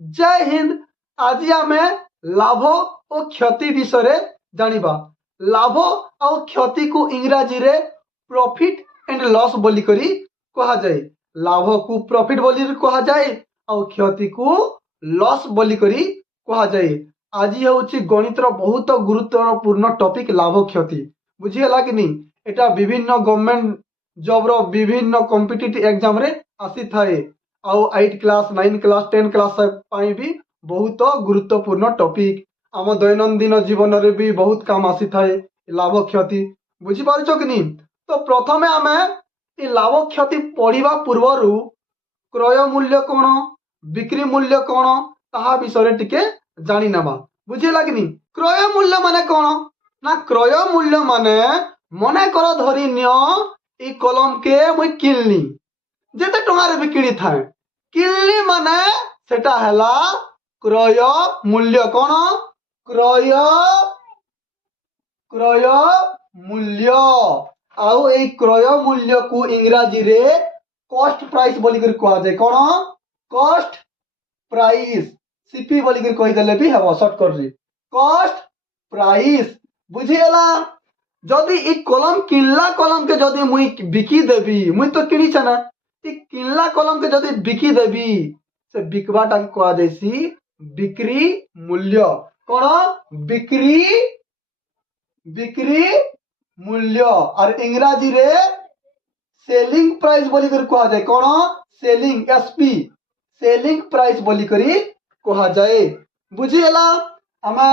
जय हिंद। आज आमे लाभ और क्षति विषय जानिबा। लाभ और क्षति को इंग्राजी रे प्रॉफिट एंड लॉस बोली करी कहा जाए। लाभ को प्रॉफिट बोली कहा जाए और क्षति को लॉस बोली करी कहा जाए। आज हूँ गणित बहुत गुरुत्वपूर्ण टॉपिक लाभ क्षति। बुझीगला कि नहीं? एटा विभिन्न गवर्नमेंट जॉब रो विभिन्न कॉम्पिटिटिव एग्जाम रे आसी थाए। आउ 8 क्लास 9 क्लास 10 क्लास पाई भी बहुत गुरुत्वपूर्ण टॉपिक। आम दैनंदिन जीवन रे भी बहुत काम आसी थाए लाभ क्षति। बुझी पारुछ कि नहीं? तो प्रथमे आमे ए लाभ क्षति पढ़िबा पूर्वरु क्रय मूल्य कौन बिक्री मूल्य कौन ताहा विषय टिके जानी नबा। बुझीला कि नहीं? क्रय मूल्य माने कौन ना क्रय मूल्य माने मने कर धरी नियो ई कलम के मुई किनली जेते टंगारे भी किणी थाए किनली माने सेटा हला क्रय मूल्य। कौन क्रय क्रय मूल्य। आउ ए क्रय मूल्य को इंग्राजी रे कॉस्ट प्राइस बोली कर कहा जाए। कौन कॉस्ट प्राइस सीपी बोली कर कहि देले भी हबो शॉर्ट कर री कॉस्ट प्राइस। बुझिएला? जदि ई कलम किनला कलम के जदि मुई बिकी देबी मुई तो किनी छ ना ई किनला कलम के जदि बिकी देबी से बिकवाटा के कहा जायसी बिक्री मूल्य। कौन बिक्री बिक्री मूल्य। और इंग्राजी रे सेलिंग प्राइस बोली कर कहा जाए। कौन सेलिंग एसपी सेलिंग प्राइस बोली करी कहा जाए। बुझीगला? आमे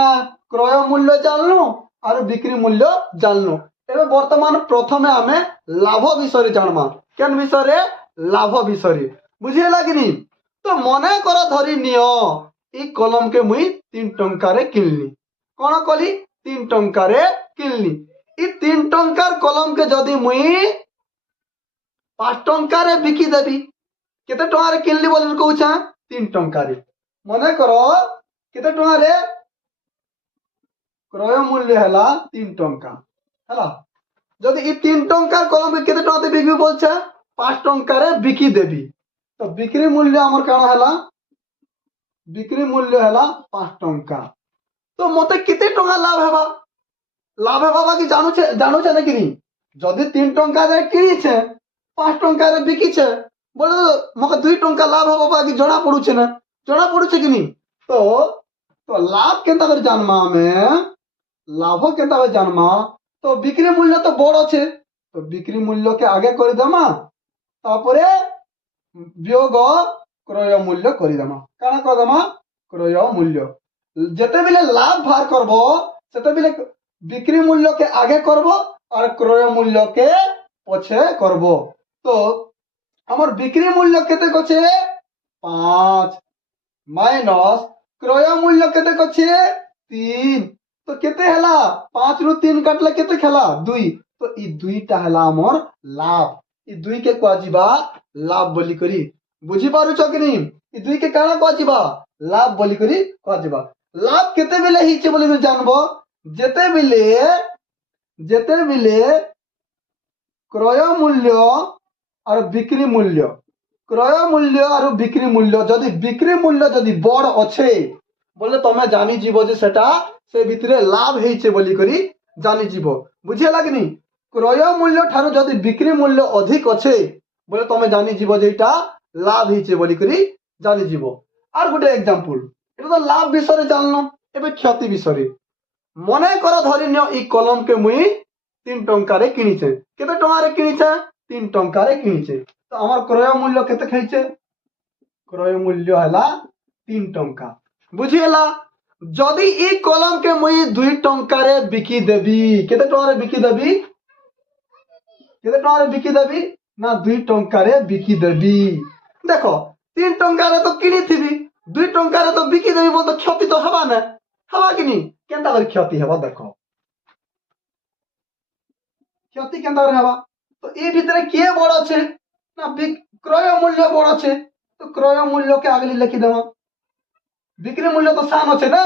क्रय मूल्य जानलु और बिक्री मूल्य जानलु। एबे वर्तमान प्रथमे आमे लाभ विषय जानमा। केन विषय? लाभ विषय। बुझीगला कि नहीं? तो मने कर धरी नियो ई कलम के मुई 3 टंका रे किनली। कौन कली 3 टंका रे किनली। ई 3 टंकार कलम के जदि मुई 5 टंका रे बिकी देबी केते टंका रे किनली बोली कहूछा 3 टंका रे। मने करो केते टंका रे क्रय मूल्य हला 3 टंका हला। जदि ई 3 टंकार कलम के केते टंका दे बिकी बोलछा 5 टंका रे बिकी देबी तो बिक्री मूल्य हमर काना हला बिक्री मूल्य हला 5 टंका। तो मते केते टंका लाभ हेबा बाकी जानू छे ना कि नहीं? जदि 3 टंका रे किनी छे 5 टंका रे बिकी छे बोले तो मके 2 टंका लाभ हेबा बाकी जना पड़ू छे ना जना पड़ू छे कि नहीं? तो लाभ केनता कर जानमा में लाभ केनता कर जानमा तो बिक्री मूल्य तो बड़ छे तो बिक्री मूल्य के आगे कर देमा तापरे वियोग क्रय मूल्य कर देमा। काना कर देमा क्रय मूल्य। जेते बेले लाभ बाहर करबो सेते बेले बिक्री मूल्य के आगे करबो और क्रय मूल्य के पछे करबो। तो हमर बिक्री मूल्य केते कछे 5 माइनस क्रय मूल्य केते कछे 3 तो केते हला 5 रु 3 काटले केते खेला 2 तो ई 2टा हला हमर लाभ। ई 2 के कहजिबा लाभ बोली करी। बुझी पारुछ कि नहीं? ई 2 के काना कहजिबा लाभ बोली करी कहजिबा। लाभ केते बेले हिचे बोली जानबो जेते बेले क्रय मूल्य और बिक्री मूल्य क्रय मूल्य और बिक्री मूल्य जदि बिक्री मूल्य जदि बड़ अच्छे बोले तमे जानी जीवो जे सेटा से भितरे लाभ हेइछे बोली करी जानी जीवो। बुझियला कि नहीं? क्रय मूल्य ठारो जदि बिक्री मूल्य अधिक अच्छे बोले तमे जानी जीवो जे एटा लाभ हेइछे बोली करी जानी जीवो। और गोटे एग्जांपल एटा तो लाभ विषय जानलो। एबे क्षति विषय मने कर धरी नियो ई कलम के मुई 3 टंका रे किनीछे केते टंका रे किनीछे 3 टंका रे किनीछे तो हमर क्रय मूल्य केते खैछे क्रय मूल्य हला 3 टंका। बुझियला? जदि ई कलम के मुई 2 टंका रे बिकी देबी केते टंका रे बिकी देबी ना 2 टंका रे बिकी देबी। देखो 3 टंका रे तो किनी थिबी 2 टंका रे तो बिकी देबी बोल तो क्षति तो हबा ना हबा कि नहीं? केनता कर क्षति हबा देखो क्षति केनता कर हबा तो ए भितरे के बड़ छे ना क्रय मूल्य बड़ छे तो क्रय मूल्य के आगे लिखि देमा। बिक्री मूल्य तो सान छे ना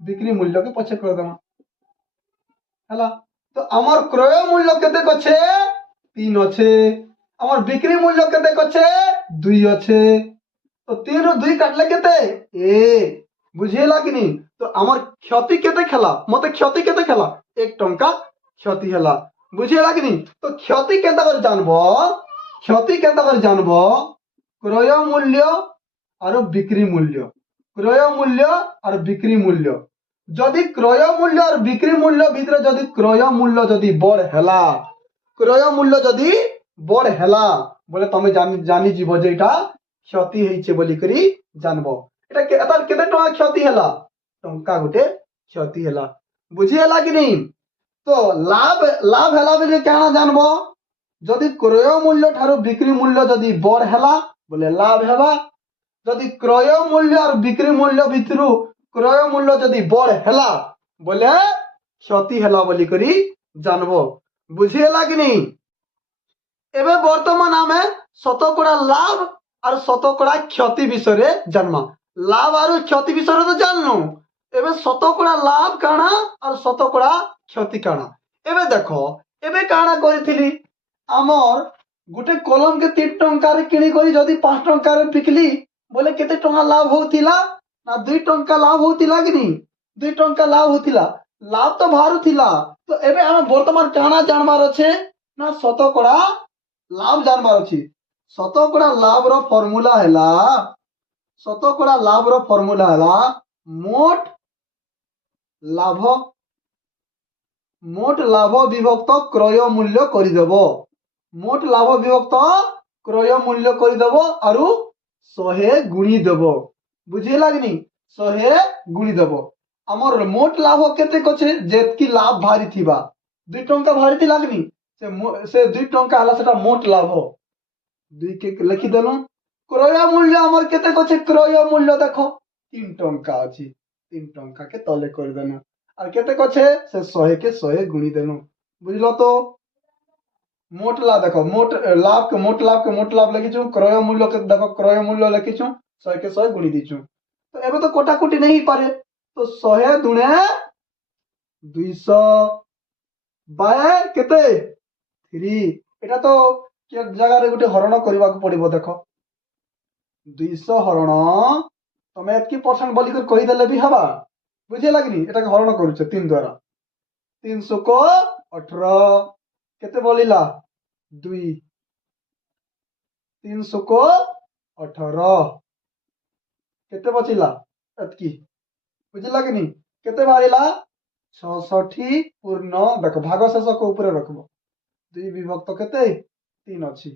बिक्री मूल्य के पछे कर देमा हला। तो हमर क्रय मूल्य केते कछे 3 छे हमर बिक्री मूल्य केते कछे 2 छे तो 3 ରୁ 2 काटले केते एक बुझेला कि नहीं। तो आमर क्षति केते खेला मते क्षति केते खेला 1 टंका क्षति हला बुझेला कि नहीं। तो क्षति केता कर जानबो क्रय मूल्य और बिक्री मूल्य क्रय मूल्य और बिक्री मूल्य जदि क्रय मूल्य और बिक्री मूल्य भितर जदि क्रय मूल्य जदि बड़ हैला क्रय मूल्य जदि बड़ हैला बोले तमे जानी जीवो जे एटा क्षति हेइछे बोली करी जानबो। एटा एतार केते टका क्षति हैला टंका गुटे क्षति हैला बुझी हैला कि नहीं। तो लाभ हैला बोले काना जानबो जदि क्रय मूल्य ठारो बिक्री मूल्य जदि बड़ हैला बोले लाभ हेबा जदि क्रय मूल्य और बिक्री मूल्य भितरु क्रय मूल्य जदि बड़ हैला बोले क्षति हैला बोली करी जानबो बुझी हैला कि नहीं। एबे वर्तमान आमे शतकड़ा लाभ और शतकड़ा क्षति विषय जानमा लाभ और क्षति विषय तो जाननु एबे शतकड़ा लाभ काना और शतकड़ा क्षति काना। एबे देखो एबे काना करिथिली आमर गुटे कलम के 3 टंका रे किणी करी जदि 5 टंका रे बिकली बोले केते टंका लाभ होतिला ना 2 टंका लाभ होतिला कि नहीं 2 टंका लाभ होतिला लाभ तो बाहरुथिला। तो एबे हम वर्तमान काना जानबार अछि ना शतकड़ा लाभ जानबार अछि। शतकड़ा लाभ रो फार्मूला हैला मोट लाभ विभक्त क्रय मूल्य करिदेबो मोट लाभ विभक्त क्रय मूल्य करिदेबो आरु 100 गुणी देबो बुझिला कि नहीं 100 गुणी देबो। हमर मोट लाभ केते कछे जेतकी लाभ भारी थिबा 2 टंका भारी थिला कि नहीं से 2 टंका हला सेटा मोट लाभ 2 के लिखि देलो। क्रय मूल्य हमर केते कछे क्रय मूल्य देखो 3 टंका अछि 3 टंका के तले कर देना और केते कछे से 100 के 100 गुणी देनो बुझलो। तो मोट लाभ देखो मोट लाभ के मोट लाभ लिखिछु क्रय मूल्य के देखो क्रय मूल्य लिखिछु 100 के 100 गुणी दिछु। तो एबे तो कोटाकोटी नहीं पारे तो 100 दुने 200 बाय केते 3 एटा तो के जगह रे गुटे हरण करबा को पड़िबो देखो 200 हरण तमे एतकी परसेंट बोली कर कहि देले भी हवा बुझे लागनी एटा के हरण करूछ 3 द्वारा 300 को 18 केते बोलिला 2 300 को 18 केते बचिला एतकी बुझिला कि नहीं केते बारिला 66 पूर्ण देखो भाग शेष को ऊपर रखबो 2 विभक्त केते 3 अछि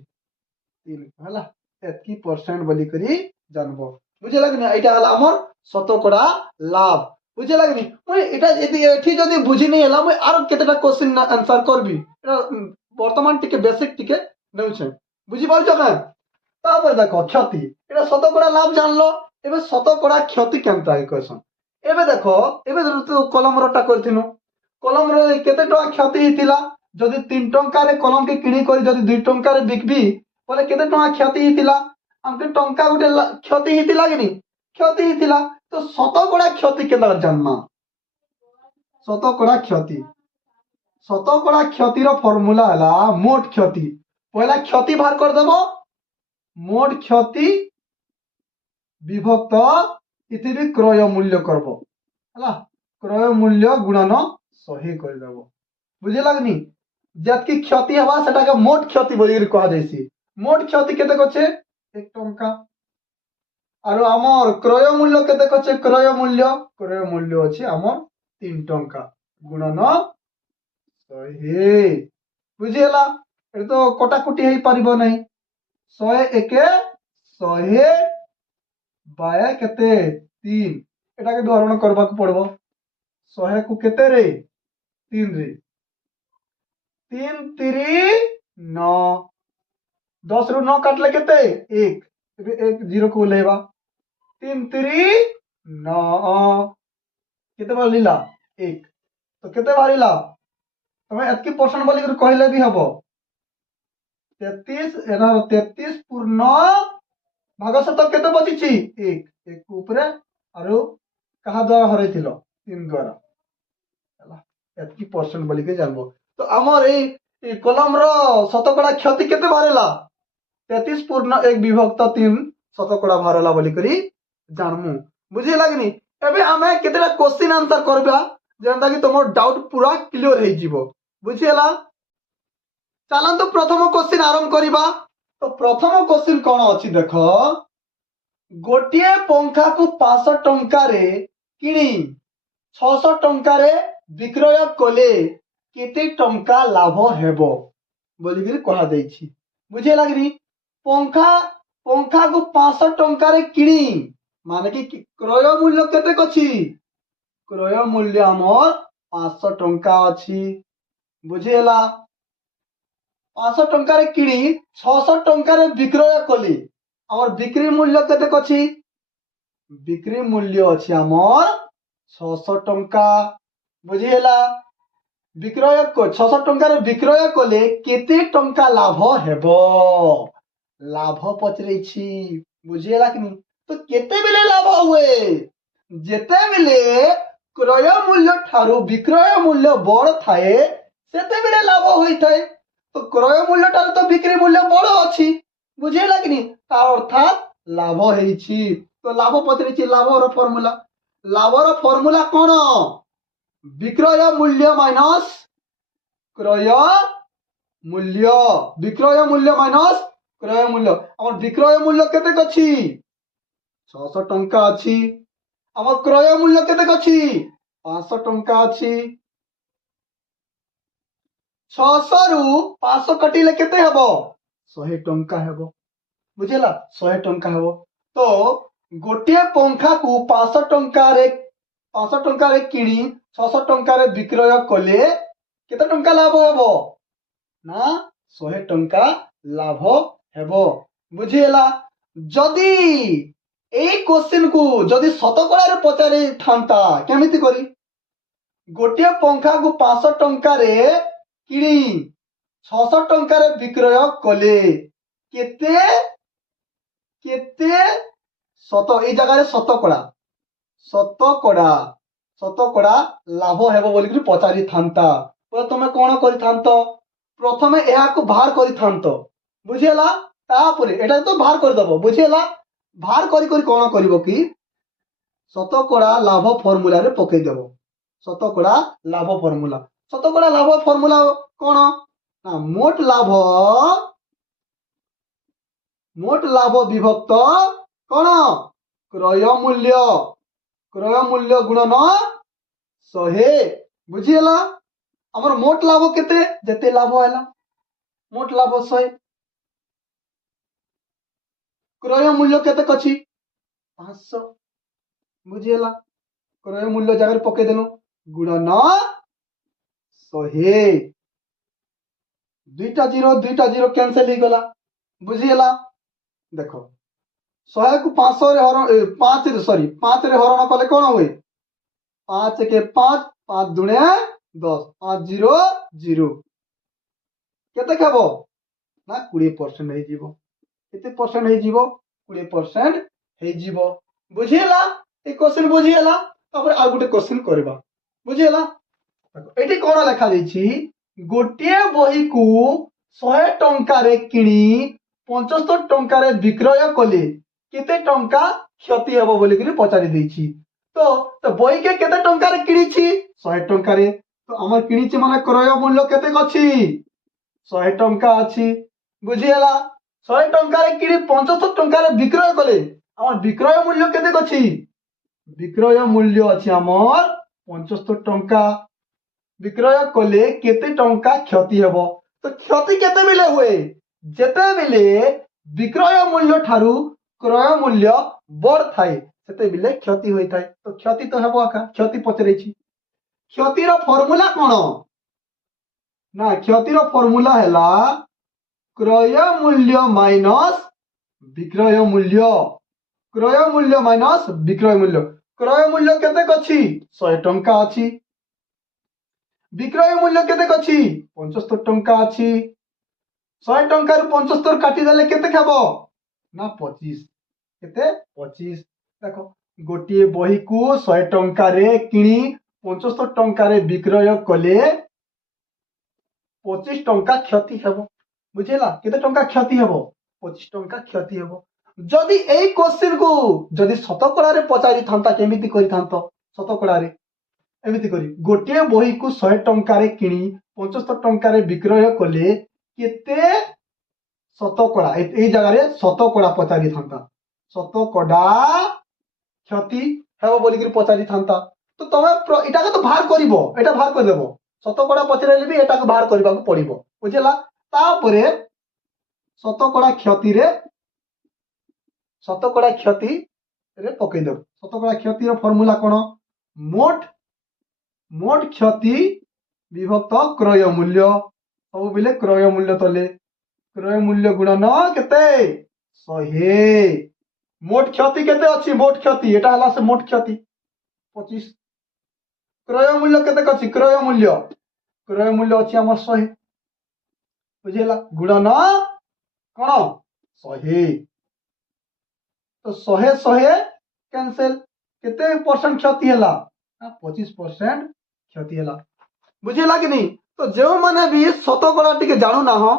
3 हला एतकी परसेंट बोली करी जानबो बुझिला कि नहीं। एटा हला हमर शतकड़ा लाभ बुझिला कि नहीं मैं एटा यदि एठी जदि बुझी नहीं हला मैं आरो केतेटा क्वेश्चन आंसर करबी एटा वर्तमान टिके बेसिक टिके नेउ छै बुझी पारछो का। तापर देखो क्षति एटा शतकड़ा लाभ जानलो एबे शतकड़ा क्षति केनता है क्वेश्चन एबे देखो एबे तो कलम रोटा करथिनु कलम रे केते टका क्षति हितिला जदि 3 टंका रे कलम के किणी करी जदि 2 टंका रे बिकबी बोले केते टका क्षति हितिला हमके टंका गुटे क्षति हितिला कि नहीं क्षति हितिला। तो शतकड़ा क्षति केना जानना शतकड़ा क्षति रो फार्मूला हला मोट क्षति पहला क्षति बाहर कर देबो मोट क्षति विभक्त इति क्रय मूल्य करबो हला क्रय मूल्य गुणन 100 कर देबो बुझिला कि नहीं जतकी क्षति हवा सेटा के मोट क्षति बोली कहा जायसी मोट क्षति केते कछे 1 टंका आरो हमर क्रय मूल्य केते कछे क्रय मूल्य अछि हमर 3 टंका गुणन 100 बुझिला ए तो कोटाकोटी हेई परिबो नै 100 एके 100 बाय केते 3 एटा के हरण करबा को पड़बो 100 को केते रे 3 रे 3 3 9 10 रु 9 काटले केते 1 एक 0 को लेबा 3 3 9 केते बारिला 1 तो केते बारिला तमे एतकी परसेंट बोली कर कहले भी हबो 33 एना 33 पूर्ण भाग से तो केते बचिछि 1 1 ऊपर आरो कहा द्वारा हरैथिलो 3 द्वारा हला एतकी परसेंट बोली के जानबो। तो हमर ए कलम रो शतकड़ा क्षति केते बारिला 33 पूर्ण 1 विभक्त 3 शतकड़ा भार है बोलिक जानमु बुझे लगनी एबे आमे केतेटा क्वेश्चन आंसर करबा जेंता कि तुम डाउट पूरा क्लियर हो जीवो बुझीला चलतु प्रथम क्वेश्चन आरंभ करबा तो प्रथम क्वेश्चन कौन अच्छी देख गोटे पंखा को 500 टंकार किणी 600 टंकार विक्रय कले केते टंका लाभ हेबो बोलिक कहा जाइछि बुझे लगनी पंखा पंखा को 500 टंकार किणी माने कि क्रय मूल्य केते अछि क्रय मूल्य आमर 500 टंका अछि बुझेला 500 टंकार किणी 600 टंकार विक्रय कली आमर बिक्री मूल्य केते अछि बिक्री मूल्य अछि आमर 600 टंका बुझेला विक्रय 600 टंकार विक्रय कले केते टंका लाभ हेबो लाभ पचरे छी बुझेला कि तो केते बेले लाभ हुए जेते बेले क्रय मूल्य ठारू विक्रय मूल्य बड़ थाए सेते बेले लाभ होई थाए तो क्रय मूल्य ठारू तो बिक्री मूल्य बड़ अछि बुझेला कि अर्थात लाभ हेछि तो लाभ पचरे लाभर फर्मूला कौन विक्रय मूल्य माइनस क्रय मूल्य विक्रय मूल्य माइनस क्रय मूल्य आम विक्रय मूल्य केते अछि 600 टंका अछि आम क्रय मूल्य केते अछि 500 टंका अछि 600 रु 500 कटिले केते हेबो 100 टंका हेबो बुझेला 100 टंका हेबो तो गोटे पंखा को 500 टंका रे किणी 600 टंका रे विक्रय कले केते टंका लाभ हेबो ना 100 टंका लाभ हेबो बुझेला जदी ए क्वेश्चन को जदी शतकड़ा रे पचारे थांता केमिति करी गोटे पंखा को 500 टंका रे किणी 600 टंका रे विक्रय कले केते केते शत ए जगह रे शतकड़ा लाभ हेबो बोली पचारि थांता तुम कौन कर प्रथमे एहा को बाहर कर बुझेला तापरे एटा तो बाहर कर दबो बुझेला बाहर करी कौन करिवो कि शतकड़ा लाभ फॉर्मूला रे पकई देबो शतकड़ा लाभ फॉर्मूला कौन ना मोट लाभ विभक्त कौन क्रय मूल्य गुणन 100 बुझीला हमर मोट लाभ केते जेते लाभ हैला मोट लाभ 100 क्रय मूल्य केते कछि 500 बुझीला क्रय मूल्य जगह पके देनु गुणन 100 दुईटा जीरो कैंसिल हो गला बुझीला देखो 100 को 500 रे हरण 5 रे हरण कले कोन होई 5 के 5 5 दुणे 10 5 0 0 केते खाबो ना 20% हे जीवो केते परसेंट हे जीवो 20% हे जीवो बुझीला ए क्वेश्चन बुझीला तापर आ गुटे क्वेश्चन करबा बुझीला एठी कोन लिखा दैछि गोटे बही को 100 टंका रे किणी 75 टंका रे विक्रय कले केते टंका क्षति हेबो बोली कि पचारि दैछि तो बही के केते टंका रे किणीछि 100 टंका रे तो हमर किणीछि माने क्रय मूल्य केते अछि 100 टंका अछि बुझियला 100 टंका रे किणी 75 टंका रे विक्रय कले हमर विक्रय मूल्य केते अछि विक्रय मूल्य अछि हमर 75 टंका विक्रय कले केते टंका क्षति हेबो तो क्षति केते बेले हुए जेते बेले विक्रय मूल्य ठारू क्रय मूल्य बड़ थाए सेते बेले क्षति होई थाए तो क्षति तो हेबो आका क्षति पचरे छी क्षतिर फॉर्मूला कोन ना क्षतिर फॉर्मूला हैला क्रय मूल्य माइनस विक्रय मूल्य माइनस विक्रय मूल्य क्रय मूल्य केते अछि 100 टंका अछि विक्रय मूल्य केते अछि 75 टंका अछि 100 टंका रु 75 काटी देले केते खाबो ना 25 केते 25 देखो गोटे बही को 100 टंका रे किणी 75 टंका रे विक्रय कले 25 टंका क्षति हेबो बुझेला केते टंका क्षति हेबो 25 टंका क्षति हेबो जदि एई क्वेश्चन को जदि शतकड़ा रे पचारि थांता केमिति करि थांतो शतकड़ा रे एमिति करी गोटे बही को 100 टंका रे किणी 75 टंका रे विक्रय कले केते शतकड़ा एई जगह रे शतकड़ा पचारि थांता शतकड़ा क्षति हेबो बोली कि पचारि थांता तो तमे एटा के तो बाहर करिवो एटा बाहर कर देबो शतकड़ा पचराइले भी एटा को बाहर करबा को पड़िबो बुझला तापरे शतकड़ा क्षति रे पकई दो शतकड़ा क्षति रो फार्मूला कोन मोट क्षति विभक्त क्रय मूल्य सब बिले क्रय मूल्य तले क्रय मूल्य गुणन केते 100 मोट क्षति केते अछि मोट क्षति एटा हला से मोट क्षति 25 क्रय मूल्य केते अछि क्रय मूल्य अछि हमर 100 बुझिला गुणन कोन 100 तो 100 कैंसिल केते परसेंट क्षति हला 25% क्षति हला बुझिला कि नहीं तो जो माने भी शतकड़ा टिके जानू ना हो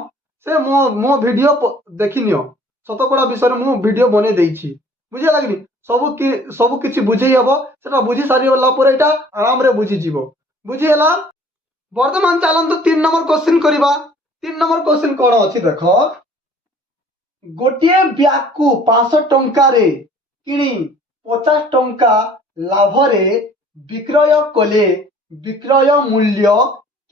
से मो वीडियो देखि नियो शतकड़ा विषय मु वीडियो बने देइछि बुझिला कि नहीं सब किछि बुझेई हबो सेटा बुझी सारी वाला पर एटा आराम रे बुझी जीवो बुझिला वर्तमान चलन तो 3 नंबर क्वेश्चन करिबा 3 नंबर क्वेश्चन कोन अछि देखो गोटे ब्याग को 500 टंका रे किणी 50 टंका लाभ रे विक्रय कले विक्रय मूल्य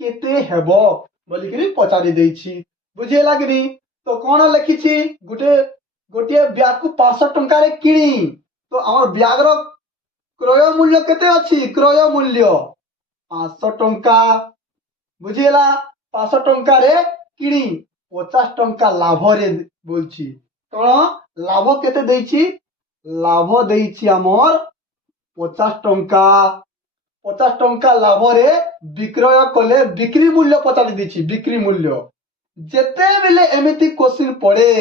केते हेबो बोली कि पचारि देछि बुझेला कि नहीं तो कोन लिखिछि गोटे ब्याग को 500 टंका रे किणी तो हमर ब्याग रो क्रय मूल्य केते अछि क्रय मूल्य 500 टंका बुझेला 500 टंका रे किणी 50 टंका लाभ रे बोलछि कोन लाभ केते देछि लाभ देछि हमर 50 टंका लाभ रे विक्रय कले बिक्री मूल्य पचारि देछि बिक्री मूल्य जेते बेले एमिति क्वेश्चन पड़े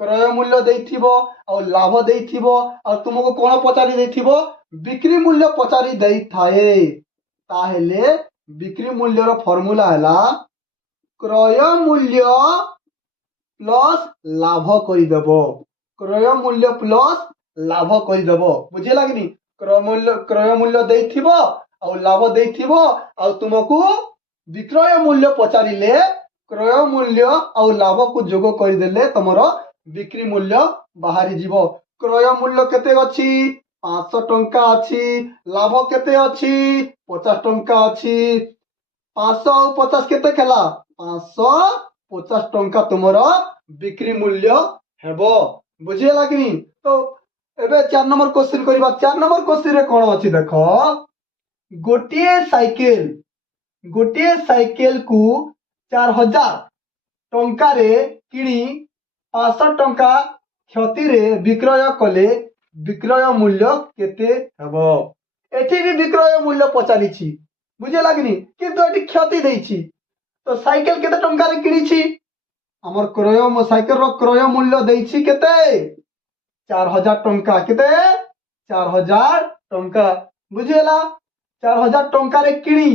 क्रय मूल्य देथिबो और लाभ देथिबो और तुमको कोन पचारि देथिबो बिक्री मूल्य पचारि देई थाए ताहेले बिक्री मूल्य रो फार्मूला हला क्रय मूल्य प्लस लाभ करिदेबो क्रय मूल्य प्लस लाभ करिदेबो बुझिला कि नहीं क्रय मूल्य देथिबो और लाभ देथिबो और तुमको विक्रय मूल्य पचारिले क्रय मूल्य और लाभ को जोग करिदेले तमरो बिक्री मूल्य बाहरी जीवो क्रय मूल्य केते अछि 500 टंका अछि लाभ केते अछि 50 टंका अछि 500 और 50 केते खेला 550 टंका तुमरो बिक्री मूल्य हेबो बुझिला कि नहीं तो एबे 4 नंबर क्वेश्चन करिबा 4 नंबर क्वेश्चन रे कोन अछि देखो गोटे साइकिल को 4000 टंका रे किणी 500 टंका क्षति रे विक्रय कले विक्रय मूल्य केते हेबो एठी भी विक्रय मूल्य पचारिछि बुझिला कि नहीं किंतु एठी क्षति देछि तो साइकिल केते टंका रे किणी छी हमर साइकिल रो क्रय मूल्य देछि केते 4000 टंका केते 4000 टंका बुझिला 4000 टंका रे किणी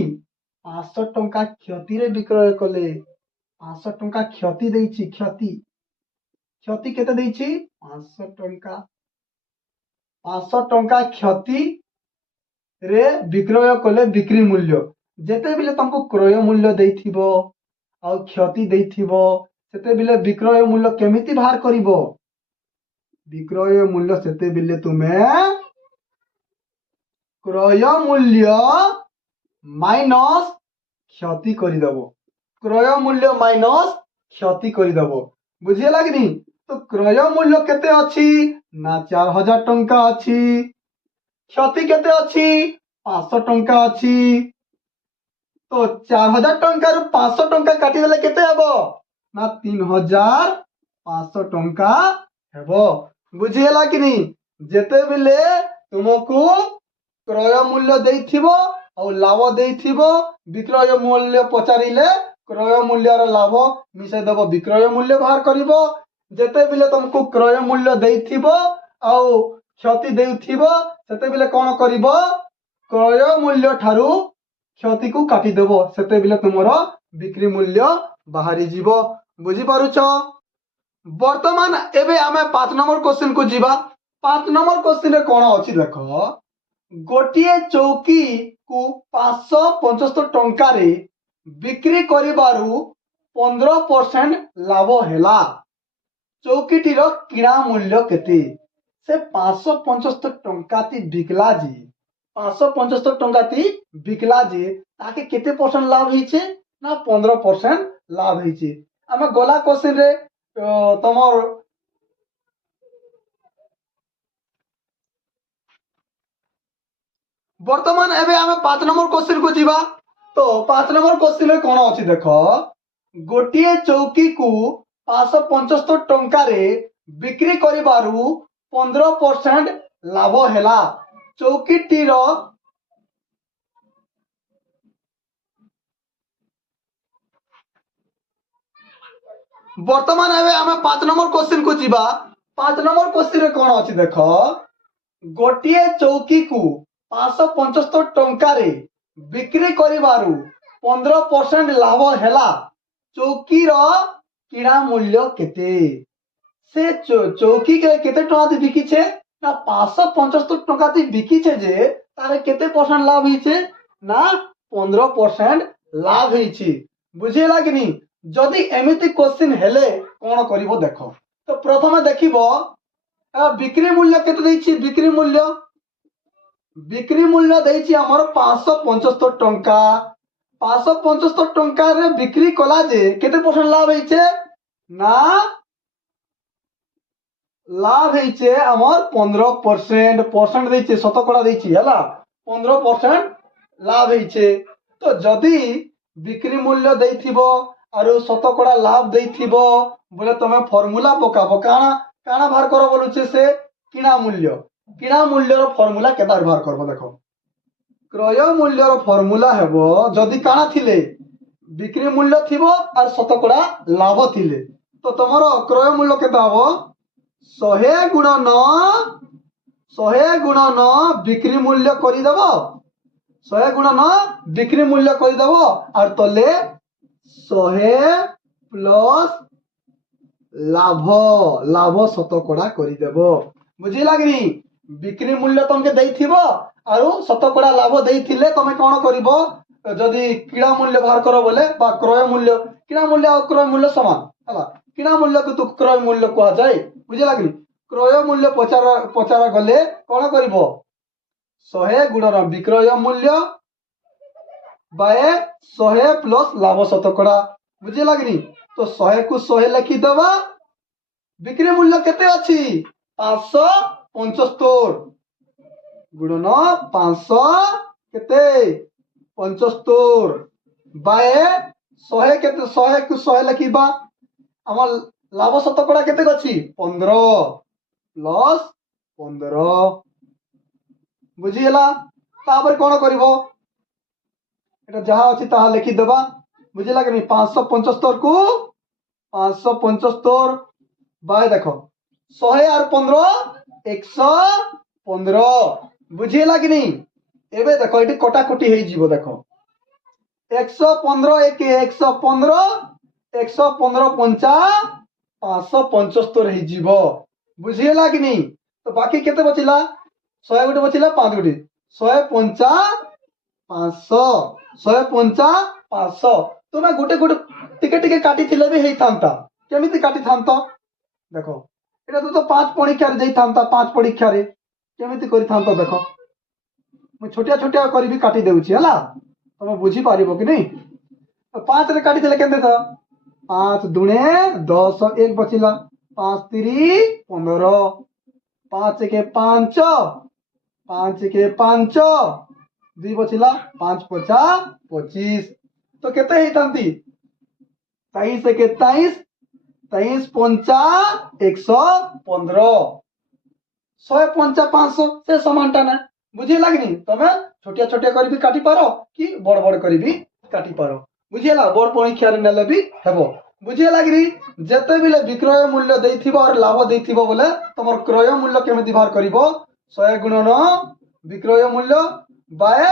500 टंका क्षति रे विक्रय कले 500 टंका क्षति देछि क्षति केते देछि 500 टंका क्षति रे विक्रय कले बिक्री मूल्य जेते बिले तुमको क्रय मूल्य देथिबो और क्षति देथिबो सेते बिले विक्रय मूल्य केमिति बाहर करिवो विक्रय मूल्य सेते बिले तुमे क्रय मूल्य माइनस क्षति करिदबो क्रय मूल्य माइनस क्षति करिदबो बुझिला कि नहीं तो क्रय मूल्य केते अछि ना 4000 टंका अछि क्षति केते अछि 500 टंका अछि तो 4000 टंका रु 500 टंका काटी देले केते हेबो ना 3500 टंका हेबो बुझिला कि नहीं जेते बिले तुमको क्रय मूल्य देथिबो और लाभ देथिबो विक्रय मूल्य पचारिले क्रय मूल्य रो लाभ मिसे देबो विक्रय मूल्य बाहर करिवो जेते बिले तुमको क्रय मूल्य देथिबो और क्षति देथिबो सेते बिले कोन करिवो क्रय मूल्य ठारू क्षति को काटी देबो सेते बिले तुमरो बिक्री मूल्य बाहरी जीवो बुझी पारुछ बर्तमान एबे आमे 5 नंबर क्वेश्चन को जीवा। 5 नंबर क्वेश्चन रे कोन अछि देख, गोटिए चौकी को 575 टंका रे बिक्री करिबारु 15% लाभ हेला। चौकीटीर किणा मूल्य केते? से 575 टंका ती बिकला जी, 575 टंका ती बिकला जी, ताके केते परसेंट लाभ हिचे ना 15% लाभ हिचे। आमे गोला क्वेश्चन रे तमर वर्तमान एबे आमे 5 नंबर क्वेश्चन को जीवा। तो 5 नंबर क्वेश्चन रे कोन अछि देखो, गोटिए चौकी को 575 टंका रे बिक्री करिबारु 15% लाभ हेला। चौकीटीर वर्तमान एबे आमे 5 नंबर क्वेश्चन को जीवा। 5 नंबर क्वेश्चन रे कोन अछि देखो, गोटिए चौकी को 575 टंका रे बिक्री करिबारु 15% लाभ हेला। चौकीर किणा मूल्य केते? से चौकी के केते टका ती बिकी छे ना 575 टका ती बिकी छे जे तारे केते परसेंट लाभ हिचे ना 15% लाभ हिची। बुझिला कि नी? जदि एमिति क्वेश्चन हेले कोन करिवो देखो। तो प्रथमे देखिबो बिक्री मूल्य केते दैछि। बिक्री मूल्य दैछि हमर 575 टंका। 575 टंका रे बिक्री कला जे केते परसेंट लाभ हिचे ना लाभ हिचे हमर 15% परसेंट दैछि, शतकड़ा दैछि हला 15% लाभ हिचे। तो जदि बिक्री मूल्य दैथिबो आरो शतकड़ा लाभ दैथिबो बोले तमे फार्मूला पकाबो। काना काना बाहर करो बोलुचे से किणा मूल्य। किणा मूल्यर फार्मूला केता बाहर करबो देखो। क्रय मूल्यर फार्मूला हेबो जदि काना थिले बिक्री मूल्य थिबो आर शतकड़ा लाभ थिले। तो तमरो क्रय मूल्य केता हबो 100 गुणन बिक्री मूल्य करि देबो। 100 गुणन बिक्री मूल्य करि देबो आर तले 100 प्लस लाभ शतकड़ा करि देबो। बुझिला कि नी? बिक्री मूल्य तुमके देथिबो आरो शतकड़ा लाभ देथिले तमे कोन करिवो, जदि किणा मूल्य बाहर करो बोले बा क्रय मूल्य, किणा मूल्य और क्रय मूल्य समान हला। किणा मूल्य को तो क्रय मूल्य कहा जाए। बुझिला कि नी? क्रय मूल्य पचारा गले कोन करिवो 100 गुणन विक्रय मूल्य बाय 100 प्लस लाभ शतकड़ा। बुझिला कि नी? तो 100 को 100 लिखि देबा। बिक्री मूल्य केते अछि 575 गुणन 500 केते 75 बाय 100 केते 100 को 100 लिखिबा। हमर लाभ शतकड़ा केते अछि 15 प्लस 15। बुझिला? तापर कोन करिवो एटा जहा अछि ताहा लिखि देबा। बुझिला कि नी? 575 को 575 बाय देखो 100 और 15 115। बुझिला कि नी? एबे देखो एटी कटाकटी हेइ जीवो देखो 115 एक 115 115 पंचा 575 हेइ जीवो। बुझिला कि नी? तो बाकी केते बचिला 100 गुटे बचिला 5 गुटे 100 पंचा 500 100 पंचा 500। तुमे गुटे गुटे टिके टिके काटी थिले भी हेइ थांता। केमिति काटी थांता देखो एटा तो 5 परीक्षा रे जाई थांता। 5 परीक्षा रे केमिति करि थांता देखो। मु छोटिया छोटिया करि भी काटी देउछि हला। तुमे बुझी पारिबो कि नहीं? तो 5 रे काटी थिले केते था 5 दुणे 10 एक बचिला 5 3 15 5 के 5 5 के 5 2 बचिला 5 पचा 25। तो केते हेइ थांती 23 के 23 23 पंचा 115 100 पंचा 500 से समानटा ना। बुझिला कि नी? तमे छोटिया छोटिया करि भी काटी पारो कि बड़ बड़ करि भी काटी पारो। बुझिला? बड़ परीक्षा रे नेले भी हेबो। बुझिला कि नी? जेते बिले विक्रय मूल्य देथिबो और लाभ देथिबो बोले तमर क्रय मूल्य केमिति बाहर करिवो 100 गुणन विक्रय मूल्य बाय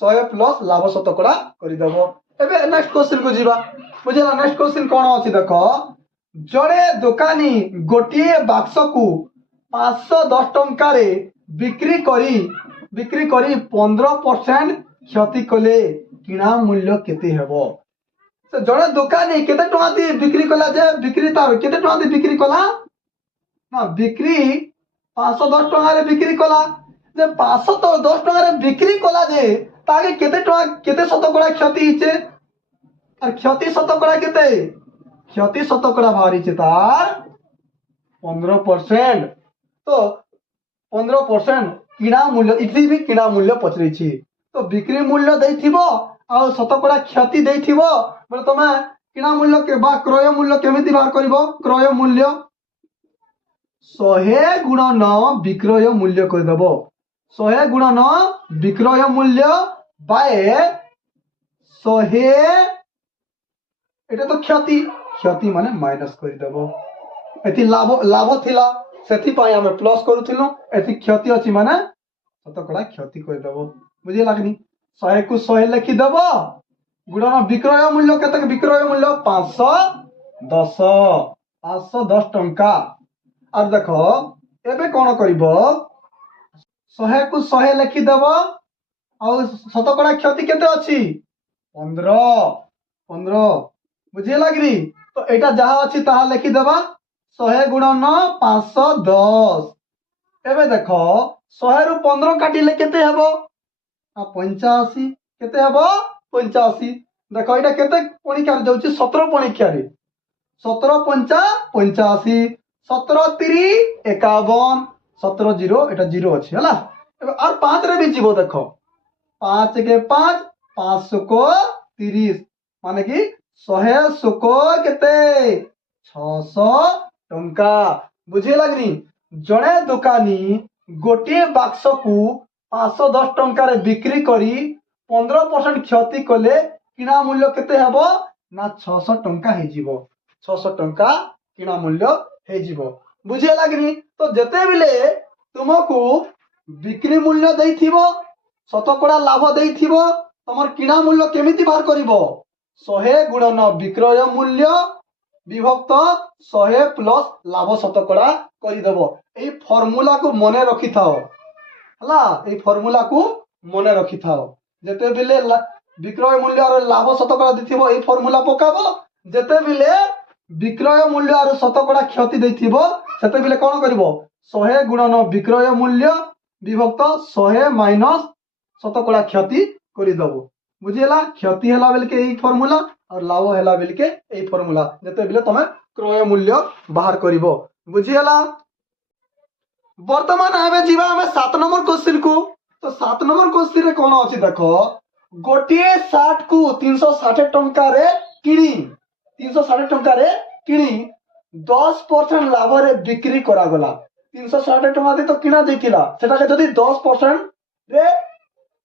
100 प्लस लाभ शतकड़ा करि देबो। एबे नेक्स्ट क्वेश्चन को जीवा। बुझिला? नेक्स्ट क्वेश्चन कोन अछि देखो, जड़े दोकानी गोटे बाक्स को 510 टंकार बिक्री करी 15% क्षति कले किणा मूल्य केते हेबो। तो जड़े दोकानी केते टंका दी बिक्री कला जे बिक्री तार केते टंका दी बिक्री कला ना बिक्री 510 टंका बिक्री कला जे 510 टंका बिक्री कला जे ताके केते टंका केते शतकड़ा क्षति हिचे और क्षति शतकड़ा केते क्षति शतकड़ा बाहरी तार 15%। तो 15% किणा मूल्य इति भी किणा मूल्य पचरी तो बिक्री मूल्य देथिबो आ शतकड़ा क्षति देथिबो बोले तमे किणा मूल्य के बा क्रय मूल्य केमिति बाहर करिवो। क्रय मूल्य 100 गुणन विक्रय मूल्य कर देबो। 100 गुणन विक्रय मूल्य बाय 100 एटा तो क्षति माने माइनस कर देबो। एति लाभ थिला सेति पाई हमें प्लस करूथिलु एति क्षति अछि माने शतकड़ा क्षति कर देबो। बुझे लागनी 100 को 100 लिखि देबो गुणन विक्रय मूल्य केते विक्रय मूल्य 510 टंका। और देखो एबे कोन करिवो 100 को 100 लिखि देबो और शतकड़ा क्षति केते अछि 15 बुझे लागरी। तो एटा जहा अछि ताहा लिखि देबा 100 गुणन 510। एबे देखो 100 रु 15 काटिले केते हेबो 85 केते हेबो 85। देखो एटा केते पणिका रे जाउची 17 पणिका रे 17 पंचा 85 17 3 51 17 0 एटा 0 अछि हला। एबे और 5 रे भी जीवो देखो 5 के 5 500 को 30 माने कि 100 को केते 600 टंका। बुझे लागनी जड़े दुकानी गोटे बाक्स को 510 टंकार बिक्री करी 15% क्षति कले किणा मूल्य केते हेबो ना 600 टंका हे जीवो। 600 टंका किणा मूल्य हे जीवो। बुझे लागनी। तो जते बिले तुमको बिक्री मूल्य देथिबो शतकड़ा लाभ देथिबो तमर किणा मूल्य केमिति बाहर करिवो 100 गुणन विक्रय मूल्य विभक्त 100 प्लस लाभ शतकड़ा करिदेबो। एई फार्मूला को मने रखि थाओ हला। एई फार्मूला को मने रखि थाओ जते बिले विक्रय मूल्य और लाभ शतकड़ा देथिबो एई फार्मूला पकाबो। जते बिले विक्रय मूल्य और शतकड़ा क्षति देथिबो सेते बिले कोन करिवो 100 गुणन विक्रय मूल्य विभक्त 100 माइनस शतकड़ा क्षति करिदेबो। बुझिला क्षति हला बेल के एई फार्मूला और लाभ हला बेल के एई फार्मूला जते बिले तमे क्रय मूल्य बाहर करिवो। बुझिला। वर्तमान आबे जीवा हमें 7 नंबर क्वेश्चन को। तो 7 नंबर क्वेश्चन रे कोन अछि देखो गोटे 60 को 360 टंका रे किणी 360 टंका रे किणी 10% लाभ रे बिक्री करा गला। 360 टंका दे तो किना देथिला सेटा के जदी 10% रे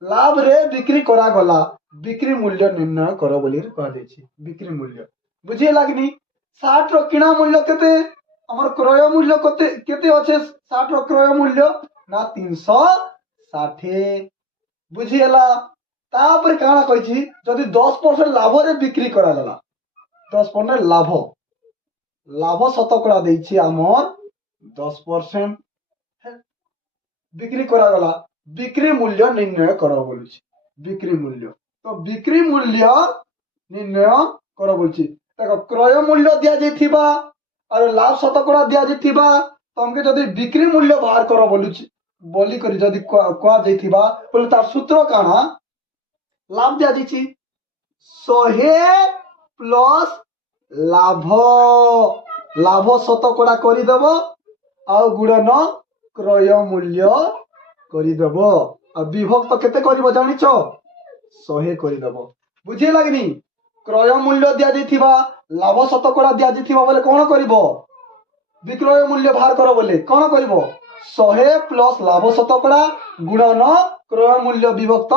लाभ रे बिक्री करा गला बिक्री मूल्य निर्णय करो बोली कह देछि। बिक्री मूल्य बुझे लागनी 60 रो किना मूल्य केते हमर क्रय मूल्य केते अछि 60 रो क्रय मूल्य ना 360 बुझिएला। तापर काना कहिछि जदी 10% लाभ रे बिक्री करा गला 10% लाभ शतकड़ा देछि हमर 10% बिक्री करा गला बिक्री मूल्य निर्णय करो बोलछि। बिक्री मूल्य तो बिक्री मूल्य निर्णय करो बोलछि। देखो क्रय मूल्य दिया जेथिबा और लाभ शतकड़ा दिया जेथिबा तो हमके जदी बिक्री मूल्य बाहर करो बोलछि बोली करी जदी को जेथिबा बोले तार सूत्र काना लाभ दिया जेछि 100 प्लस लाभ शतकड़ा करि देबो आ गुणन क्रय मूल्य करि देबो और विभक्त केते करिवो जानिछो 100 करि देबो। बुझे लागनी। क्रय मूल्य दिया जेथिबा लाभ शतकड़ा दिया जेथिबा बोले कोन करिवो विक्रय मूल्य बाहर करो बोले कोन करिवो 100 प्लस लाभ शतकड़ा गुणन क्रय मूल्य विभक्त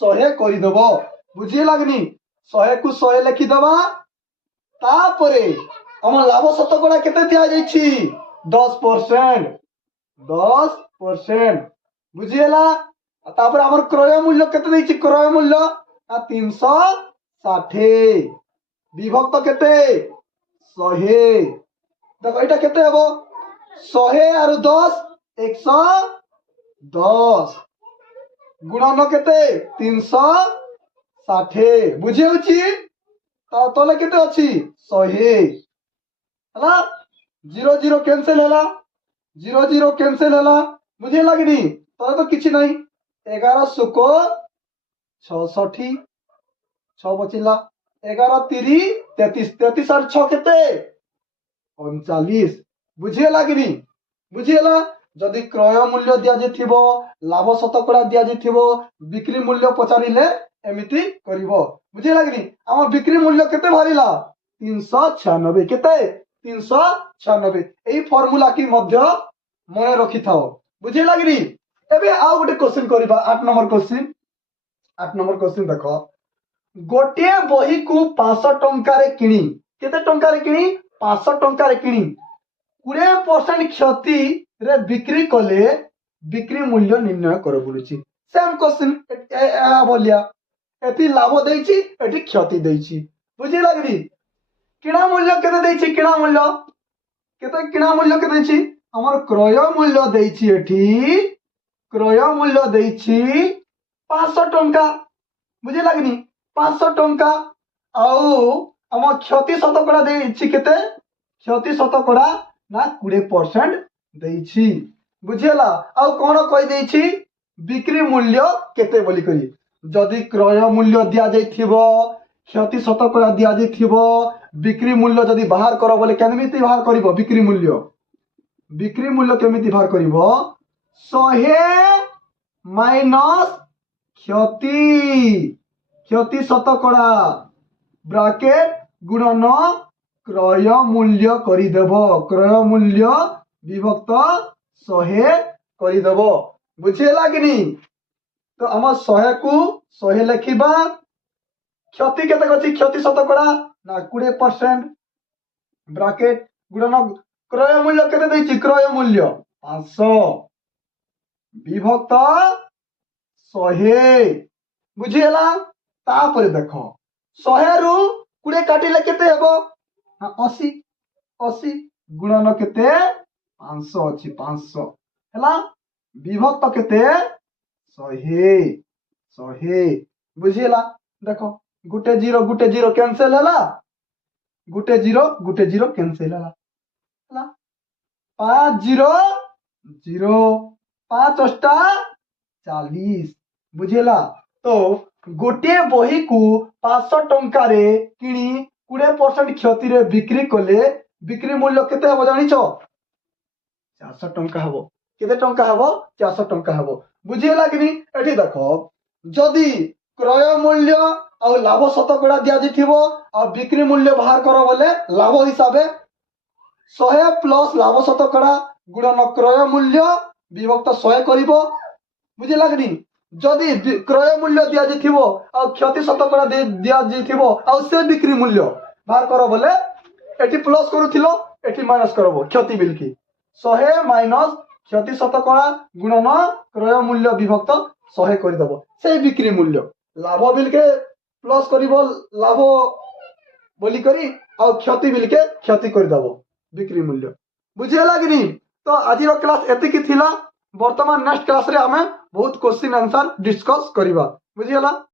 100 करि देबो। बुझे लागनी। 100 को 100 लिखि देबा तापरे हम लाभ शतकड़ा केते दिया जाइछि 10% 10% बुझिएला। तापर हमर क्रय मूल्य केते दैछि क्रय मूल्य 360 विभक्त केते 100 देखो एटा केते हेबो 100 आरु 10 110 गुणन केते 360 बुझी होची ता तले केते अछि 100 हला 0 0 कैंसिल हला 0 0 कैंसिल हला बुझे लागनी तले तो किछि नहीं 11 सुको 66 6 बचिला 11 3 33 33 और 6 केते 39 बुझे लागनी बुझिला जदि क्रय मूल्य दिया जेथिबो लाभ शतकड़ा दिया जेथिबो बिक्री मूल्य पचारिले एमिति करिवो बुझे लागनी हमर बिक्री मूल्य केते भरिला 396 केते 396 एई फार्मूला की मध्य मने रखि थाओ बुझे लागनी एबे आ गोटे क्वेश्चन करबा 8 नंबर क्वेश्चन देखो गोटे बही को 500 टंका रे किनी केते टंका रे किनी 500 टंका रे किनी 20% क्षति रे बिक्री कले बिक्री मूल्य निर्णय कर बोलुची सेम क्वेश्चन बोलिया एति लाभ देछि एति क्षति देछि बुझी लागनी किणा मूल्य केते देछि किणा मूल्य केते देछि हमर क्रय मूल्य देछि एठी क्रय मूल्य देछि 500 टंका बुझी लागनी 500 टंका आउ हम क्षति शतकड़ा देछि केते क्षति शतकड़ा ना 20% देछि बुझिला आ कोन कहि देछि बिक्री मूल्य केते बोली करी जदि क्रय मूल्य दिया जाइथिबो क्षति शतकड़ा दिया जाइथिबो बिक्री मूल्य जदि बाहर करो बोले केमिति बाहर करिवो बिक्री मूल्य केमिति बाहर करिवो 100 माइनस क्षति शतकड़ा ब्रैकेट गुणन क्रय मूल्य करिदेव क्रय मूल्य विभक्त 100 करिदेव बुझे लागनी तो हम 100 को 100 लिखिबा क्षति केते अछि क्षति शतकड़ा ना 20% ब्रैकेट गुणन क्रय मूल्य केते दैछि क्रय मूल्य 500 विभक्त 100 बुझिला तापर देखो 100 रु 20 काटिले केते हेबो 80 80 गुणन केते 500 अछि 500 हला विभक्त केते 100 बुझिला देखो गुटे जीरो कैंसिल हला गुटे जीरो कैंसिल हला 5 0 0 5 अष्टा 40 बुझिला तो गोटे बही को 500 टंका रे किनी 20% क्षति रे बिक्री कले बिक्री मूल्य केते हबो जानिछो 400 टंका हबो केते टंका हबो 400 टंका हबो बुझिए लागनी एठी देखो जदी क्रय मूल्य और लाभ शतकड़ा दिया जिथिबो और बिक्री मूल्य बाहर करो बोले लाभ हिसाबे 100 प्लस लाभ शतकड़ा गुणन क्रय मूल्य विभक्त 100 करिवो बुझिए लागनी जदि क्रय मूल्य दिया जिथिबो और क्षति शतकड़ा दिया जिथिबो और से बिक्री मूल्य बाहर करो बोले एटी प्लस करूथिलो एटी माइनस करबो क्षति बिलकी 100 माइनस क्षति शतकड़ा गुणन क्रय मूल्य विभक्त 100 कर दबो से बिक्री मूल्य लाभ बिलके प्लस करिवो लाभ बोली करी और क्षति बिलके क्षति कर दबो बिक्री मूल्य बुझे लागनी तो आज क्लास एतिकी थिला वर्तमान नेक्स्ट क्लास रे हमें बहुत क्वेश्चन आंसर डिस्कस करिबा बुझियला।